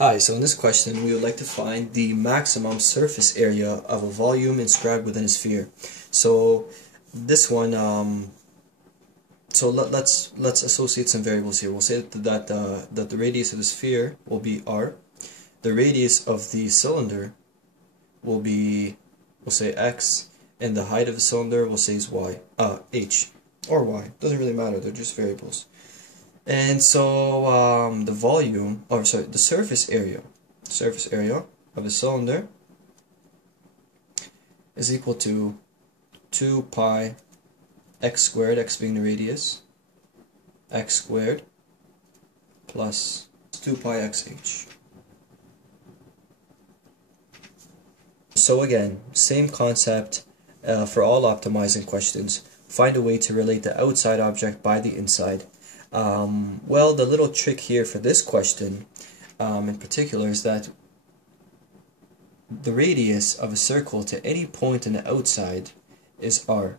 Hi, so in this question we would like to find the maximum surface area of a volume inscribed within a sphere. So this one, let's associate some variables here. We'll say that the radius of the sphere will be r, the radius of the cylinder will be, we'll say x, and the height of the cylinder we'll say is h or y. Doesn't really matter. They're just variables. And so the volume, or sorry, the surface area of the cylinder is equal to 2 pi x squared, x being the radius, x squared plus 2 pi xh. So again, same concept for all optimizing questions. Find a way to relate the outside object by the inside. Well, the little trick here for this question in particular is that the radius of a circle to any point in the outside is r.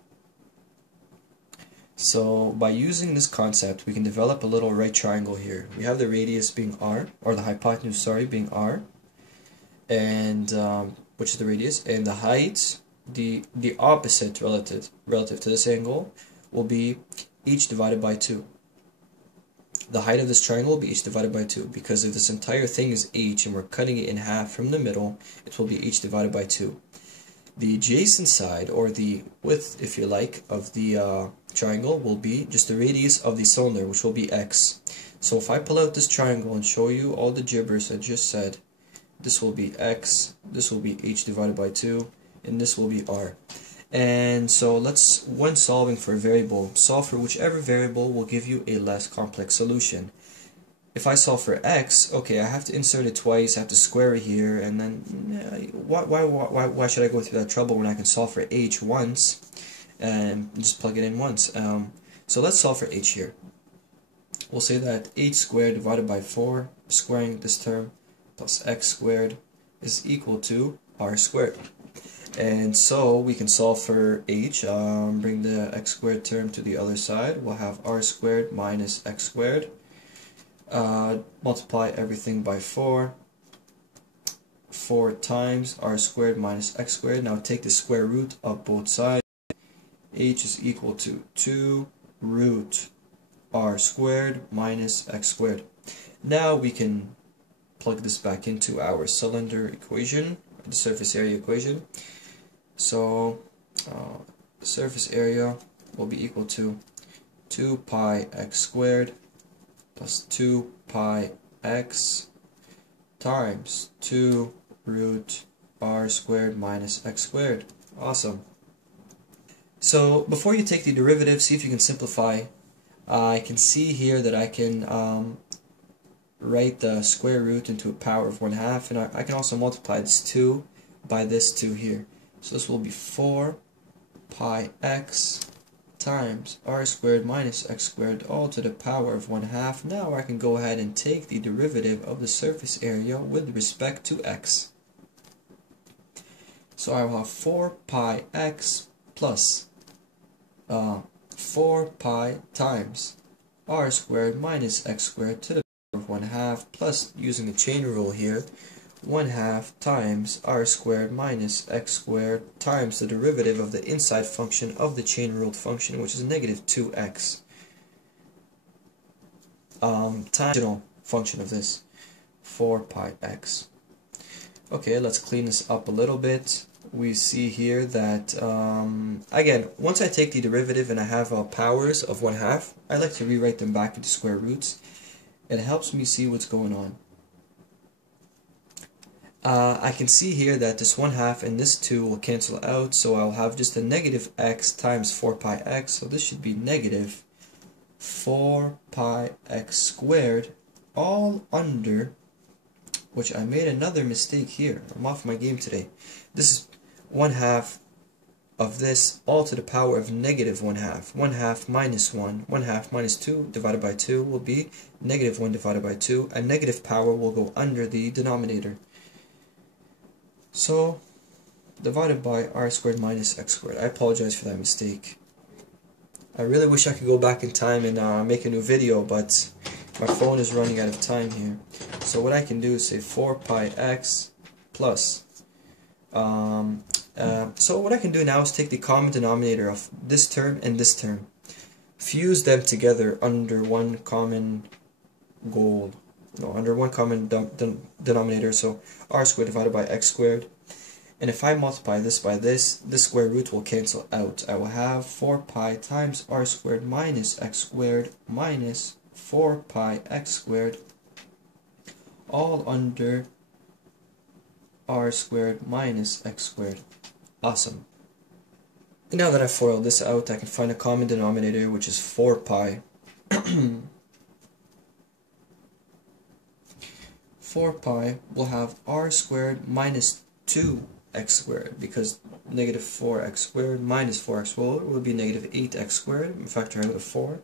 So by using this concept we can develop a little right triangle here. We have the radius being r, or the hypotenuse, sorry, being r, and which is the radius, and the height, the opposite relative to this angle, will be h divided by 2. The height of this triangle will be h divided by 2, because if this entire thing is h and we're cutting it in half from the middle, it will be h divided by 2. The adjacent side, or the width, if you like, of the triangle will be just the radius of the cylinder, which will be x. So if I pull out this triangle and show you all the gibbers I just said, this will be x, this will be h divided by 2, and this will be r. And so let's, when solving for a variable, solve for whichever variable will give you a less complex solution. If I solve for x, okay, I have to insert it twice, I have to square it here, and then why should I go through that trouble when I can solve for h once and just plug it in once? So let's solve for h here. We'll say that h squared divided by 4, squaring this term, plus x squared is equal to r squared. And so we can solve for h, bring the x squared term to the other side. We'll have r squared minus x squared. Multiply everything by 4. 4 times r squared minus x squared. Now take the square root of both sides. H is equal to 2 root r squared minus x squared. Now we can plug this back into our cylinder equation, the surface area equation. So the surface area will be equal to 2 pi x squared plus 2 pi x times 2 root r squared minus x squared. Awesome. So before you take the derivative, see if you can simplify. I can see here that I can write the square root into a power of 1/2, and I can also multiply this 2 by this 2 here. So this will be 4 pi x times r squared minus x squared, all to the power of 1/2. Now I can go ahead and take the derivative of the surface area with respect to x. So I will have 4 pi x plus 4 pi times r squared minus x squared to the power of 1/2, plus, using the chain rule here, 1/2 times r squared minus x squared times the derivative of the inside function of the chain ruled function, which is negative 2x, times the original function of this, 4 pi x. Okay, let's clean this up a little bit. We see here that, again, once I take the derivative and I have powers of 1/2, I like to rewrite them back into square roots. It helps me see what's going on. I can see here that this 1/2 and this 2 will cancel out, so I'll have just a negative x times 4 pi x, so this should be negative 4 pi x squared, all under, which I made another mistake here. I'm off my game today. This is 1/2 of this, all to the power of negative 1/2. 1/2 minus 1, 1/2 minus 2 divided by 2 will be negative 1 divided by 2. A negative power will go under the denominator. So, divided by r squared minus x squared. I apologize for that mistake. I really wish I could go back in time and make a new video, but My phone is running out of time here. So what I can do is say 4 pi x plus. So what I can do now is take the common denominator of this term and this term. Fuse them together under one common goal. No, under one common denominator. So r squared divided by x squared. And if I multiply this by this square root will cancel out. I will have 4 pi times r squared minus x squared minus 4 pi x squared, all under r squared minus x squared. Awesome. And now that I've FOILed this out, I can find a common denominator, which is 4 pi. 4 pi will have r squared minus 2x squared, because negative 4x squared minus 4x squared will be negative 8x squared. Factor out the 4.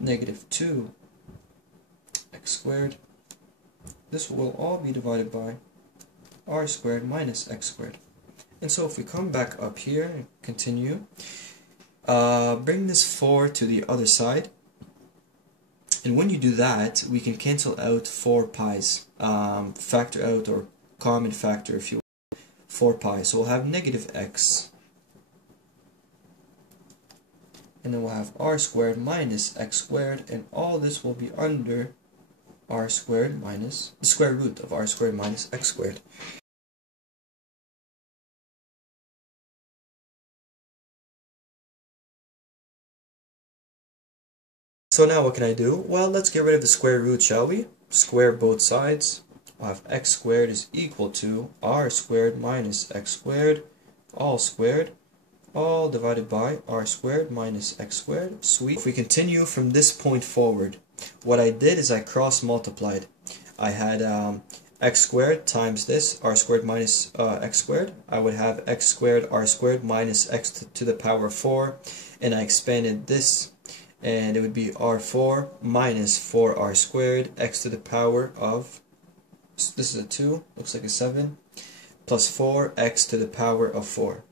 Negative 2x squared. This will all be divided by r squared minus x squared. And so if we come back up here and continue, bring this 4 to the other side. And when you do that, we can cancel out 4 pi's, factor out, or common factor if you will, 4 pi. So we'll have negative x. And then we'll have r squared minus x squared, and all this will be under r squared minus the square root of r squared minus x squared. So now what can I do? Well, let's get rid of the square root, shall we? Square both sides. We'll have x squared is equal to r squared minus x squared, all squared, all divided by r squared minus x squared. Sweet. If we continue from this point forward, what I did is I cross multiplied. I had x squared times this, r squared minus x squared. I would have x squared, r squared minus x to the power of 4, and I expanded this, and it would be r4 minus 4r squared, x to the power of, this is a 2, looks like a 7, plus 4x to the power of 4.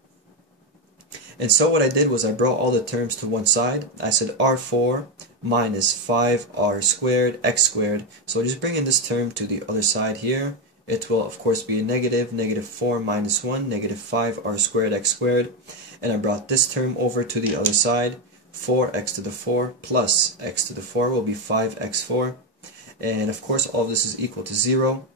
And so what I did was I brought all the terms to one side. I said r4 minus 5r squared x squared. So just bringing this term to the other side here, it will of course be a negative, negative 4 minus 1, negative 5r squared x squared. And I brought this term over to the other side. 4x to the 4 plus x to the 4 will be 5x4. And of course all of this is equal to 0.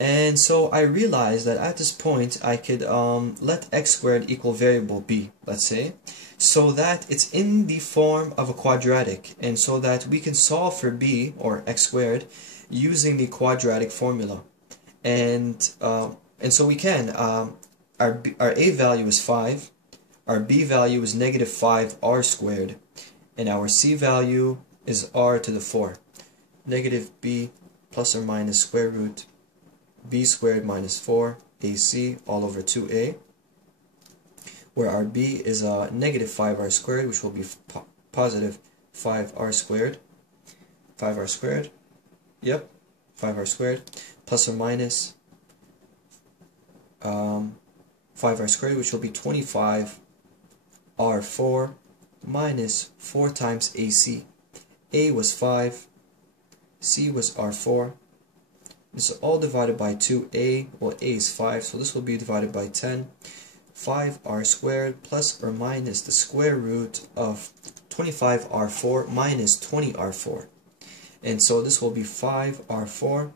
And so I realized that at this point I could let x squared equal variable b, let's say, so that it's in the form of a quadratic, and so that we can solve for b, or x squared, using the quadratic formula. And so we can, our a value is 5, our b value is negative 5r squared, and our c value is r to the 4. Negative b plus or minus square root b squared minus 4 ac all over 2a, where our b is negative 5r squared, which will be positive 5r squared, 5r squared, yep, 5r squared, plus or minus 5r squared, which will be 25r4 minus 4 times ac. A was 5, c was r4. This is all divided by 2a, well a is 5, so this will be divided by 10. 5r squared plus or minus the square root of 25r4 minus 20r4. And so this will be 5r4,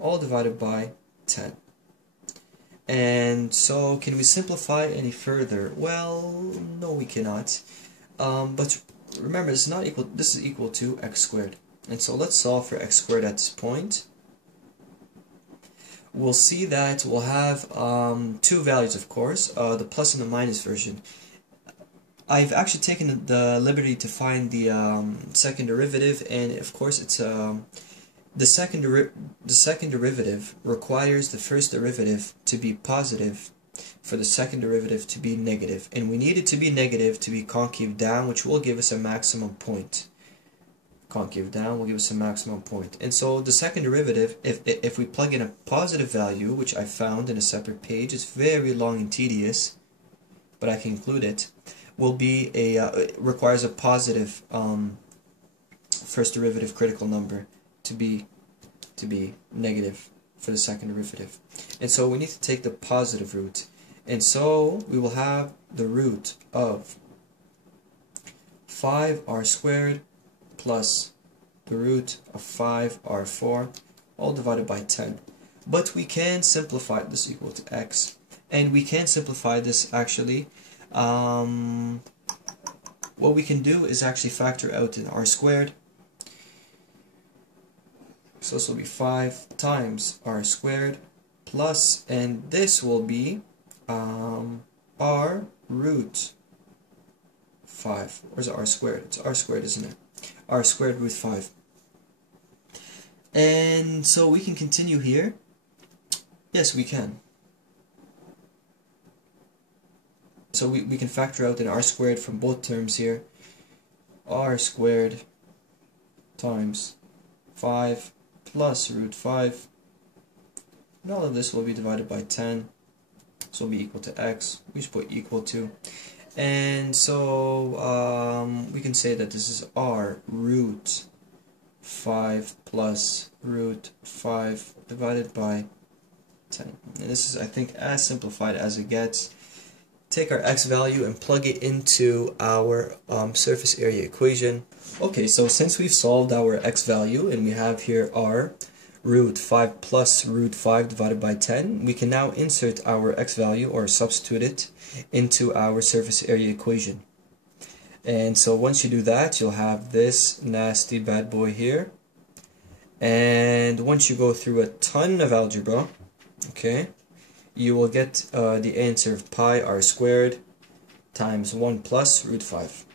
all divided by 10. And so can we simplify any further? Well, no we cannot. But remember, this is equal to x squared. And so let's solve for x squared at this point. We'll see that we'll have two values, of course, the plus and the minus version. I've actually taken the liberty to find the second derivative, and of course it's the second derivative requires the first derivative to be positive for the second derivative to be negative, and we need it to be negative to be concave down, which will give us a maximum point. Concave down will give us a maximum point. And so the second derivative, if we plug in a positive value, which I found in a separate page, it's very long and tedious, but I can include it, will be requires a positive first derivative critical number to be negative for the second derivative. And so we need to take the positive root. And so we will have the root of 5r squared plus the root of 5r4 all divided by 10. But we can simplify this equal to x. And we can simplify this actually. What we can do is actually factor out in r squared. So this will be 5 times r squared plus, and this will be r root 5. Where's r squared? It's r squared, isn't it? R squared root 5. And so we can continue here. Yes, we can. So we can factor out an r squared from both terms here. R squared times 5 plus root 5. And all of this will be divided by 10. So will be equal to x. We should put equal to. And so we can say that this is r root 5 plus root 5 divided by 10. And this is, I think, as simplified as it gets. Take our x value and plug it into our surface area equation. Okay, so since we've solved our x value and we have here r root 5 plus root 5 divided by 10, we can now insert our x value or substitute it into our surface area equation. And so once you do that, you'll have this nasty bad boy here. And once you go through a ton of algebra, okay, you will get the answer of pi r squared times 1 plus root 5.